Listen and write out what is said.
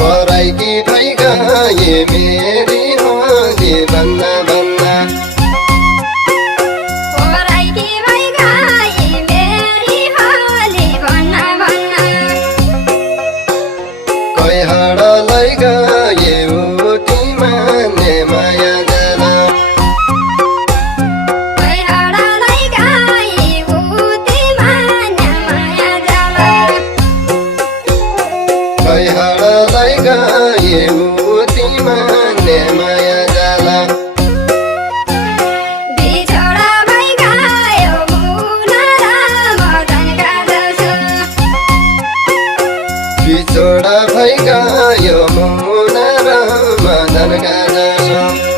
पराइकी भई गए मेरी होली भन्ना भन्ना पराइकी भई गए मेरी होली भन्ना भन्ना कोही हडलाई गए उठी माने माया जाला कोही हडलाई गए उठी माने माया जाला कोही हडलाई गए उठी माने माया जाला बिछोडा भई गयो मुना र मदनका जसो बिछोडा भई गयो मुना र मदनका जसो